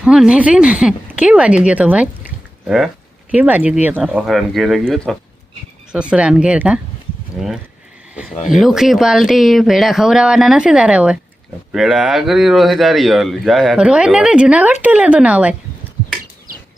હું નથી ને કે બાજુ ગયો તો ભાઈ હે કે બાજુ ગયો તો ઓહરાન ઘેરે ગયો તો સસરાને ઘેર કા સસરાને લુખી પાલટી ભેડા ખવડાવવાના નથી તારે હવે પેડા આગળ રોહિત આરી જાય રોહિત ને તો જુનાગઢ થી લેતો ના હોય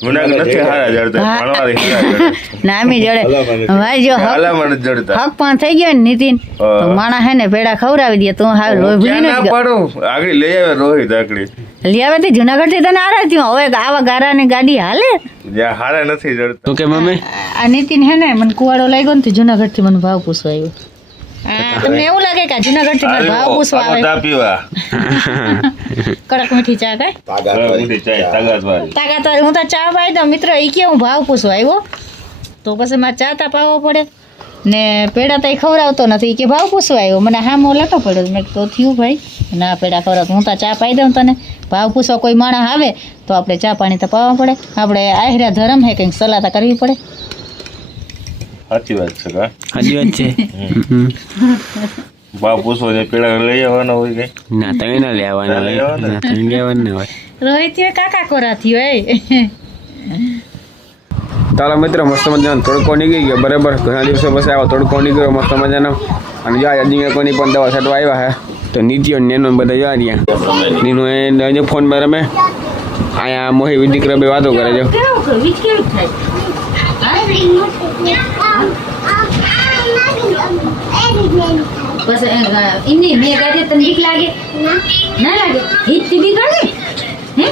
જુનાગઢ નથી હારા જડતા ભણવારી નામી જડે ભાઈ જો હાલા મને જડતા હક પણ થઈ ગયો ને નીતિન તો માણા હે ને ભેડા ખવડાવી દે તું હાવ લોહી ભીને ના પાડો આગળ લઈ આવે રોહિત આગળ લઈ આવે તે જુનાગઢ થી તને આરા થયું હવે આવા ગારાની ગાડી હાલે જ્યાં હારા નથી જડતા તું કે મમ્મી આ નીતિન હે ને મને કુવાડો લાગ્યો ને તો જુનાગઢ થી મને ભાવ પૂછવા આવ્યો તમને એવું લાગે કે જુનાગઢ થી મને ભાવ પૂછવા આવે ચા પીવા કડક મીઠી ચા કાય મીઠી ચા તાકાત વાળી તાકાત વાળી હું તો ચા પાઈ દઉં મિત્ર એ કે હું ભાવ પૂછવા આવ્યો તો પછી મારે ચા તા પાવો પડે ને પેડા તો ખવડાવતો નથી કે ભાવ પૂછવા આવ્યો મને હામો લેતો પડ્યો મેં તો થયું ભાઈ ના પેડા ખવડાવતો હું તો ચા પાઈ દઉં તને ભાવ પૂછવા કોઈ માણસ આવે તો આપણે ચા પાણી તો પાવા પડે આપણે આહિરા ધર્મ હે કંઈક સલાહ તો કરવી પડે સાચી વાત છે કા સાચી વાત છે ભાવ પૂછવો છે પેડા લઈ આવવાના હોય કઈ ના તમે ના લેવાના હોય ના તમે લેવાના હોય રોહિત કાકા કોરા થયો એ તારા મિત્ર મસ્ત મજાનો તડકો નીકળી ગયો બરાબર ઘણા દિવસો પછી આવો તડકો નીકળ્યો મસ્ત મજાનો અને જા અજીને કોની પણ દવા છાંટવા આવ્યા હે તો નીતિઓ નેનો બધા જવા રહ્યા નીનો એ ફોનમાં રમે અહીંયા મોહી વિધિક્ર બે વાતો કરે છે બસ ઇન્ની મે ગાજે તને બીક લાગે ના લાગે હિતથી બીક લાગે હે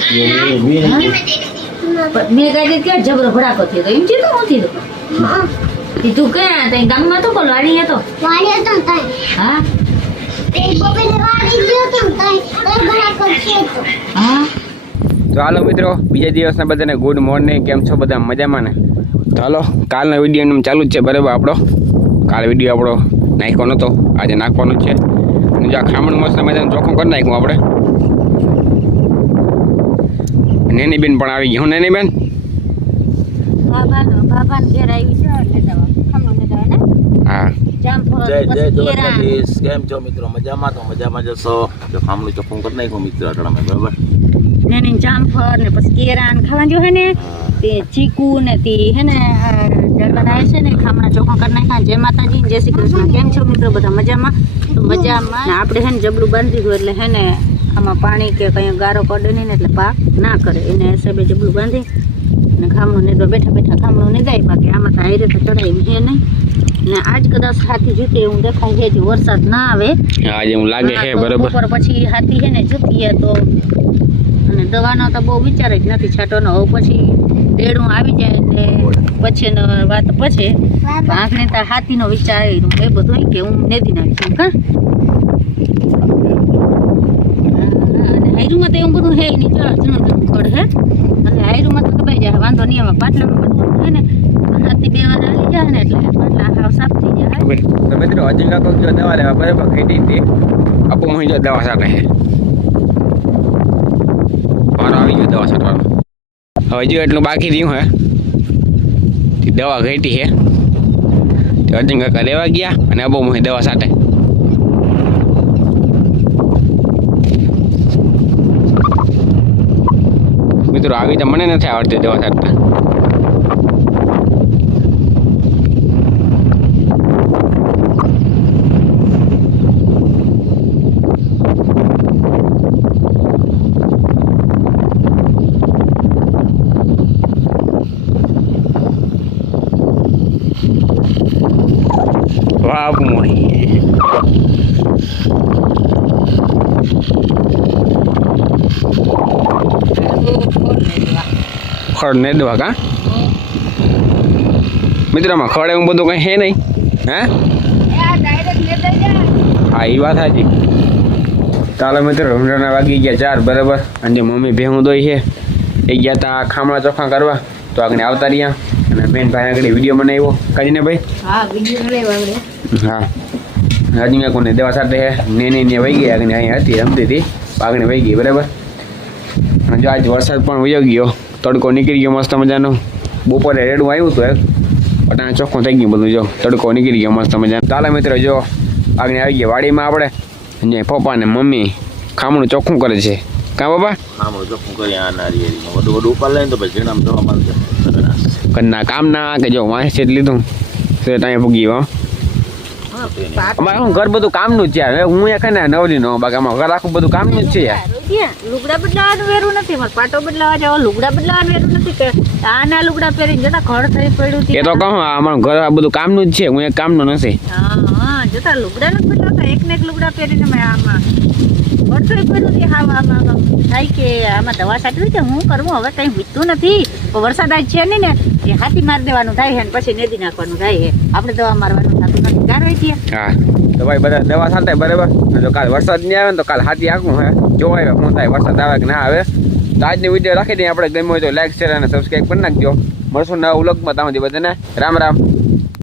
મે ગાજે કે જબરો ભડાકો થયો તો એમ છે તો નથી તો તું ક્યાં તઈ ગામમાં તો કોલ વાડી હતો હા હા તો હાલો મિત્રો બીજા દિવસના બધાને ગુડ મોર્નિંગ કેમ છો બધા મજામાં ને તો હાલો કાલનો વિડીયો ચાલુ જ છે બરાબર આપણો કાલ વિડીયો આપણો નાખ્યો નહોતો આજે નાખવાનો જ છે અને જો આ ખામણ મસ્ત મજાનું ચોખ્ખું કરી નાખ્યું આપણે નેની બેન પણ આવી ગઈ હું નેની બેન બાબાન ઘેર આવી છે એટલે દવા ખમો ને દવા ને હા જય જય દ્વારકાધીશ કેમ છો મિત્રો મજામાં તો મજામાં જશો જો ખામણું ચોખ્ખું કરી નાખ્યું મિત્રો અટાણામાં બરાબર ને જામફળ ને પછી કેરા ને ખાવા જો હે ને તે ચીકુ ને તે હે ને જળવાના આવે છે ને ખામણા ચોખ્ખા કરી નાખ્યા જય માતાજી જય શ્રી કૃષ્ણ કેમ છો મિત્રો બધા મજામાં તો મજામાં ને આપણે હે ને જબલું બાંધી દીધું એટલે હે ને આમાં પાણી કે કંઈ ગારો પડે નહીં ને એટલે પાક ના કરે એને હિસાબે જબલું બાંધી ને ખામણું ને બેઠા બેઠા ખામણું ને જાય બાકી આમાં તો હારે તો ચડાય હે નહીં ને આજ કદાચ હાથી જુતી એવું દેખાય છે વરસાદ ના આવે આજે હું લાગે છે બરાબર બપોર પછી હાથી છે ને જુતીએ તો અને દવાનો તો બહુ વિચાર જ નથી છાંટવાનો હવે પછી દેડું આવી જાય એટલે પછી વાત પછી આંખને તો હાથીનો વિચાર આવ્યો એ બધું કે હું નેદી નાખીશું કા અને હાયરુમાં તો એવું બધું હે નહીં જૂનું ખડ હે એટલે હાયરુમાં તો દબાઈ જાય વાંધો નહીં આવે પાટલામાં બધું હે ને હાથી બે વાર આવી જાય ને એટલે પાટલા હાવ સાફ થઈ જાય તો મિત્રો હજી કાકો જો દવા લેવા બરાબર ખેતી હતી આપો મોહી જો દવા છાંટે છે મારો આવી ગયો દવા છાંટવાનો હવે જો એટલું બાકી રહ્યું હે તે દવા ઘટી છે તે અર્જુન કાકા લેવા ગયા અને અબો મોહી દવા છાંટે મિત્રો આવી તો મને નથી આવડતી દવા છાંટતા વાહ મોહી ખડ ને દવા કા મિત્રમાં ખડ એવું બધું કઈ હે નહીં હે હા એ વાત સાચી ચાલો મિત્રો રમઝાના વાગી ગયા 4 બરાબર અને જે મમ્મી ભેહું દોઈ છે એ ગયા તા ખામણા ચોખ્ખા કરવા તો આગળ આવતા રહ્યા અને બેન ભાઈ આગળ વિડીયો બનાવ્યો કાજીને ભાઈ હા વિડીયો બનાવ્યો હા રાજુ કોને દવા સાથે નેની ને વહી ગયા આગળ અહીં હતી રમતી હતી આગળ વહી ગઈ બરાબર અને જો આજ વરસાદ પણ વયો ગયો તડકો નીકળી ગયો મસ્ત મજાનો બપોરે રેડું આવ્યું હતું પટાણ ચોખ્ખું થઈ ગયું બધું જો તડકો નીકળી ગયો મસ્ત મજાનો ચાલો મિત્રો જો આગળ આવી ગયા વાડીમાં આપણે અને પપ્પા ને મમ્મી ખામણું ચોખ્ખું કરે છે કાં બાપા ખામણું ચોખ્ખું કરી આ નારિયેળીમાં વધુ વધુ ઉપાડ લઈને તો પછી ઝીણામાં દવા માંગે કરના કામ ના કે જો વાંસ છે લીધું તો ત્યાં પૂગી હો અમારે શું ઘર બધું કામનું જ છે હવે હું એક ને નવરી નો બાકી અમારું ઘર આખું બધું કામનું જ છે યાર લુગડા બદલાવાનું વેરું નથી મારે પાટો બદલાવા જાવ લુગડા બદલાવાનું વેરું નથી કે આના લુગડા પહેરીને જતા ખડ થઈ પડ્યું એ તો કહું અમારું ઘર આ બધું કામનું જ છે હું એક કામનું નથી હા જતા લુગડા નથી બદલાવતા એક ને એક લુગડા પહેરીને મેં આમાં ખડ થઈ પડ્યું છે આમાં થાય કે આમાં દવા છાંટવી છે હું કરવું હવે કંઈ વીતું નથી પણ વરસાદ આજ છે નહીં ને એ હાથી મારી દેવાનું થાય છે ને પછી નેદી નાખવાનું થાય છે આપણે દવા મારવાનું થતું નથી ગારવાય છે હા તો ભાઈ બધા દવા સાથે બરાબર અને જો કાલ વરસાદ નહીં આવે ને તો કાલ હાથી આખું હે જોવાય શું થાય વરસાદ આવે કે ના આવે તો આજની વિડીયો રાખી દઈએ આપણે ગમ્યો હોય તો લાઈક શેર અને સબસ્ક્રાઈબ કરી નાખજો મળશું નવા વ્લોગમાં ત્યાં સુધી બધાને રામ રામ